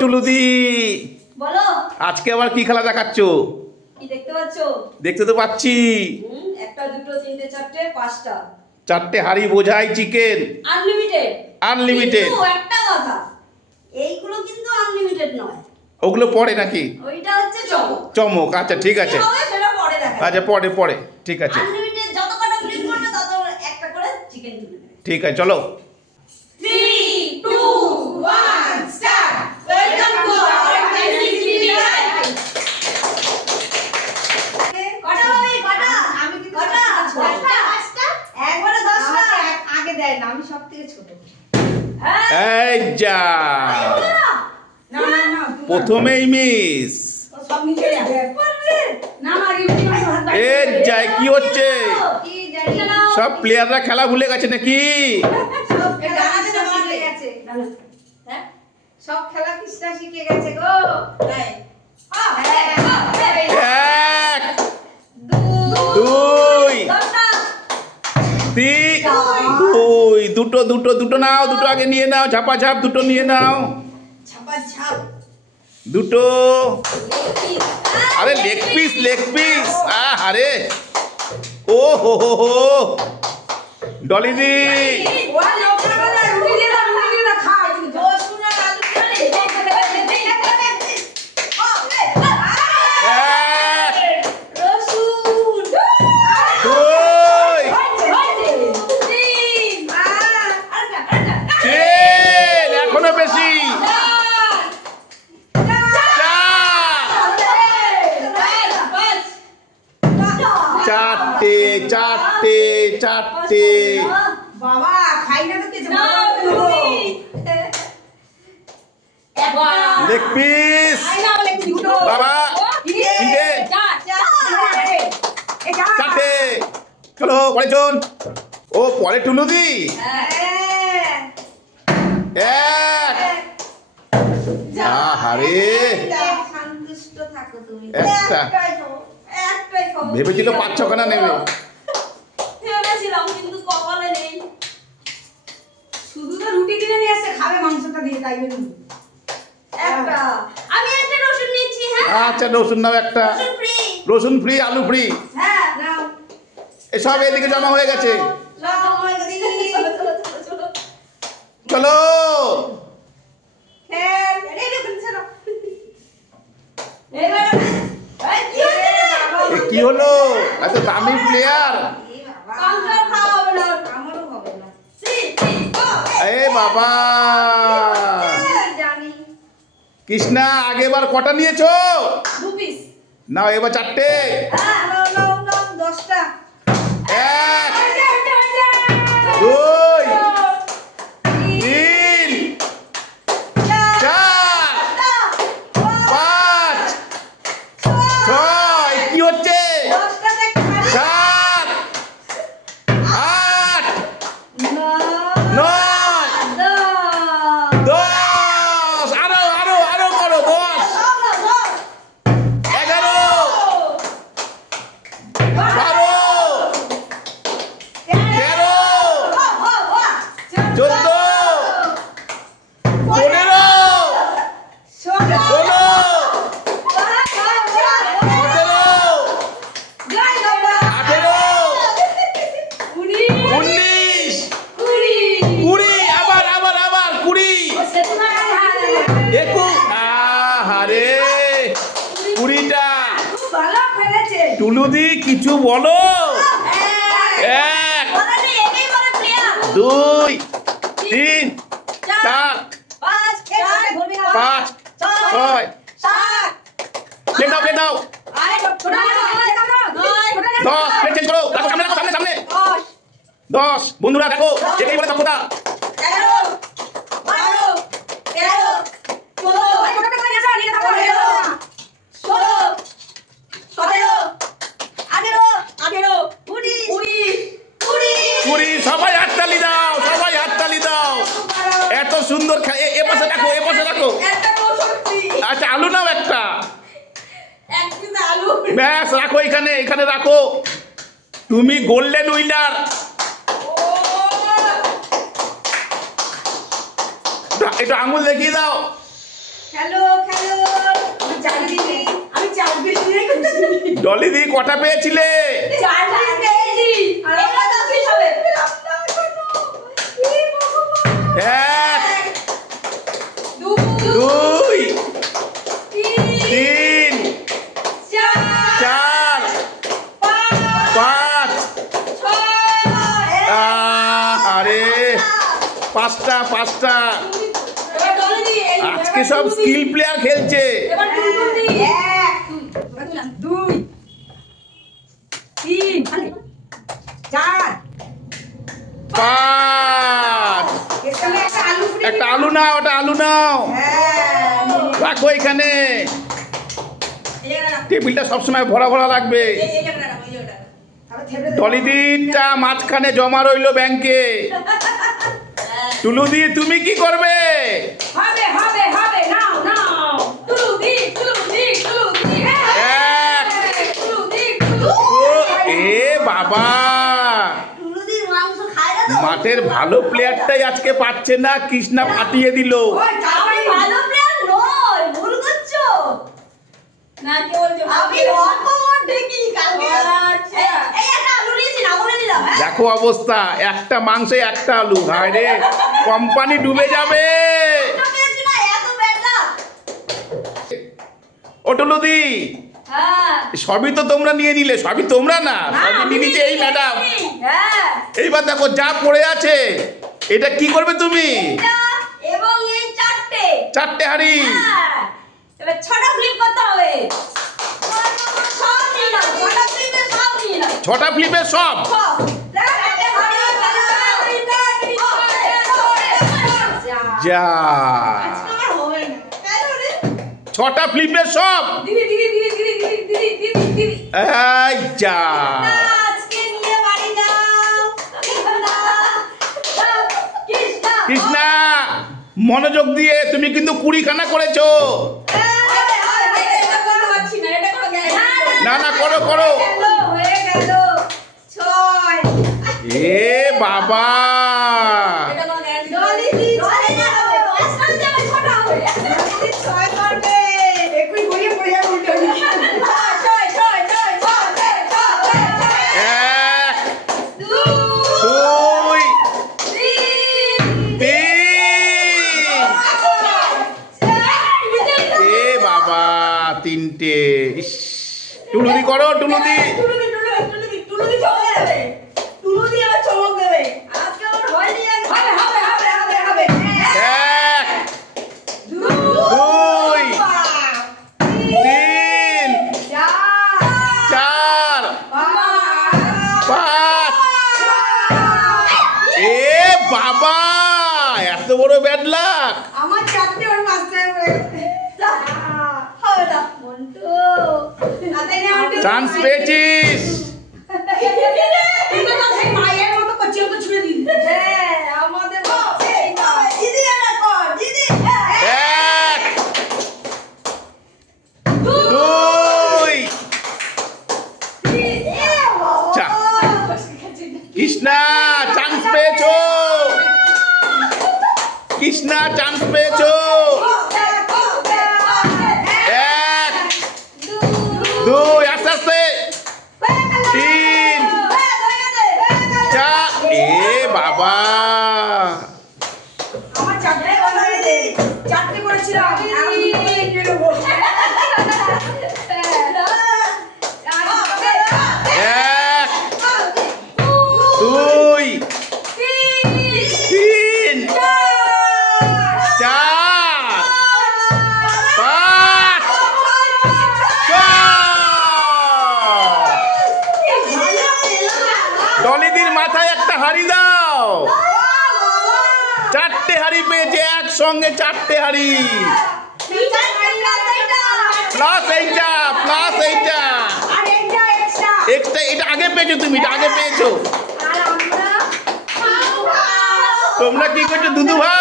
টুলুদি, বলো আজকে আবার কি খেলা দেখাচ্ছ? কি দেখতে পাচ্ছো? দেখতে তো পাচ্ছি। একটা দুটো তিনটে চারটে পাঁচটা, চারটে হাড়ি বোঝাই চিকেন। আনলিমিটেড। আনলিমিটেড। কিন্তু একটা কথা, এইগুলো কিন্তু আনলিমিটেড নয়। ওগুলো পড়ে নাকি? ওইটা হচ্ছে চমক। চমক, আচ্ছা ঠিক আছে। কি হবে সেটা পরে দেখা যাবে। আচ্ছা পরে পরে, ঠিক আছে। আনলিমিটেড যত কটা ক্লিক করবে তত একটা করে চিকেন তুলে নেবে। ঠিক আছে চলো। 3 2 1 start. Welcome to our tasty video. কটা হবে? কটা? আমি কিন্তু কটা? 10টা। একবারে 10টা। আগে দেয় না, আমি সবথেকে ছোট। এই যা, না না না, প্রথমেই মিস। সব নিচে যাবে। না না, এই যা, কি হচ্ছে? কি জানি না, সব প্লেয়াররা খেলা ভুলে গেছে নাকি? সব খেলা কৃষ্ণা শিখে গেছে। হ্যাঁ? সব খেলা কৃষ্ণা শিখে গেছে গো। তাই। এক, দুই, 10টা। তিন, দুই, দুটো দুটো দুটো নাও, দুটো আগে নিয়ে নাও, ঝাপা ঝাপ দুটো নিয়ে নাও, ছাপা ছাপ। দুটো। আরে লেগ পিস, লেগ পিস। আরে ও হো হো হো, ডলিদি ওয়া লোকরা বলে রুটি দিয়ে না খায় কিন্তু। রসুন আর আলু খালি। এক, রসুন। দুই, তিন। আরেকটা। তিন, এখনো বেশি, চারটে চারটে চারটে। বাবা খাই না তো কিছু। লেগ পিস বাবা, তিনটে, চারটে। চলো পরে জন। ও পরে টুলুদি। এক, আহারে সন্তুষ্ট থাকো তুমি। একটা। একটাই খাবো। ভেবেছিল 5-6খানা নেবে। ভেবেছিলাম কিন্তু কপালে নেই। শুধু তো রুটি কিনে নিয়ে আসছে, খাবে মাংসটা দিয়ে, তাই জন্য। একটা। আমি একটা রসুন নিচ্ছি, হ্যাঁ? আচ্ছা রসুন নাও একটা। রসুন ফ্রি। রসুন ফ্রি, আলু ফ্রি। হ্যাঁ। নাও। এসব এদিকে জমা হয়ে গেছে। চলো। চলো। খেল। এ কি হলো? এত দামি প্লেয়ার। এই বাবা। কাউন্টার খাওয়া হবে না। আমারও হবে না। 3 3 4। এ বাবা, জানি। কৃষ্ণা আগেবার কটা নিয়েছো? 2 পিস। নাও এবার চারটে। নাও নাও নাও 10টা। এক, দুই, তিন, চার, পাঁচ, ছয়, কি হচ্ছে? 10টাতে খাবে। সাত, আট, নয়, 10, আরো আরো আরো করো, 10, 11, 12, 13, 14, 15, 16, 19, 20, আবার আবার আবার 20, 21, আহারে 20টা। ভালো খেলেছে। টুলুদি কিছু বলো। এক, দুই, তিন, চার, 5 পাঁচ, ছয়, প্লেট দাও, প্লেট দাও। 10, প্লেট চেঞ্জ করো, দেখো সামনে, দেখো সামনে সামনে। 10, বন্ধুরা দেখো এটাই বলে দক্ষতা। 20, সবাই হাততালি দাও, সবাই হাততালি দাও। এত সুন্দর এ পাশে দেখো, এ পাশে দেখো। আচ্ছা আলু নাও একটা। ব্যাস রাখো, এখানে এখানে রাখো। তুমি গোল্ডেন উইনার। এটা আঙুল দেখিয়ে দাও। ডলি দি কটা পেয়েছিলে? 4 পিস পেয়েছি। আর এগুলো 10 পিস হবে। এক, 2 দুই, 3 তিন, 4 চার, 5 পাঁচ। 6 আরে পাঁচটা। এবার ডলি দি আজকে সব স্কিল প্লেয়ার খেলছে। এবার তুমি দি 1 2 3 4 পাঁচ। এর সঙ্গে একটা আলু ফুটে একটা আলু নাও, ওটা আলু নাও, রাখো এখানে। টেবিলটা সবসময় ভরা ভরা লাগবে। ডলিদিটা মাঝখানে জমা রইলো ব্যাংকে। টুলুদি তুমি কি করবে? হবে নাও টুলু দি এক। টুলু দি এ বাবা, টুলুদির মাংস খায় না তো? মাঠের ভালো প্লেয়ারটাই আজকে পাচ্ছে না, কৃষ্ণা ফাটিয়ে দিল। আমি ভালো প্লেয়ার নই, ভুল করছো। না কে বলছো আমি রকম দেখি কালকে। আচ্ছা। এই একটা আলু নিয়েছি না, বলে দিলাম। হ্যাঁ? দেখো অবস্থা, একটা মাংসে একটা আলু। হায় রে, কোম্পানি ডুবে যাবে। একটা পেয়েছি না, এত bad luck। ও টুলুদি, হ্যাঁ সবই তো তোমরা নিয়ে নিলে। সবই তোমরা না, সবই নিয়ে নিচ্ছে এই ম্যাডাম। হ্যাঁ এইবার দেখো যা পড়ে আছে, এটা কি করবে তুমি? এটা এবং এই চারটে। চারটে হাড়ি। হ্যাঁ। এবার 6টা ফ্লিপ করতে হবে। সব নিয়ে নাও, 6টা ফ্লিপে সব নিয়ে নাও। 6টা ফ্লিপে সব। সব। চারটে হাঁড়ি, যা, আর হবে না। কেন রে? 6টা ফ্লিপে সব। দিদি এই যা, আজকে নিয়ে বাড়ি যাও। কৃষ্ণা মনোযোগ দিয়ে, তুমি কিন্তু 20খানা করেছো। এটা করতে পারছি না এটা করো না না, করো করো। হয়ে গেল 6 এ বাবা, এটা করো গ্যারান্টি ডলি দি চলে যাবে। পাঁচটা যাবে, 6টা হবে। 6 করবে একই গড়িয়ে পড়ে যাবে উল্টো দিকে এক, দুই, তিন। এ বাবা, 3টে। ইস, টুলুদি করো, টুলুদি। এক, দুই, তিন, চার, পাঁচ। এ বাবা, এত বড় ব্যাড লাক। আমার চারটে ওর মাঝখানে পড়ে গেছে চান্স পেয়েছিস। মায়ের মতো করছি ওকে ছুড়ে দিন আমাদের দিদি এটা কর, দিদি। এক, দুই, চার। কৃষ্ণা চান্স পেয়েছো, কৃষ্ণা চান্স পেয়েছো। এক, দুই, আস্তে আস্তে, তিন, চার। এ বাবা, আমার চারটে করেছিলাম এখন দুটো লিখে নেবো এক, দুই, তিন, চার, পাঁচ, ছয়। ডলিদির মাথায় একটা হাড়ি দাও। 4টে হাড়ি পেয়েছে, একসঙ্গে 4টে হাড়ি। প্লাস এইটা, প্লাস এইটা। একটা এটা আগে পেয়েছো তুমি, এটা আগে পেয়েছো। তোমরা কি করছো দুদু ভাই?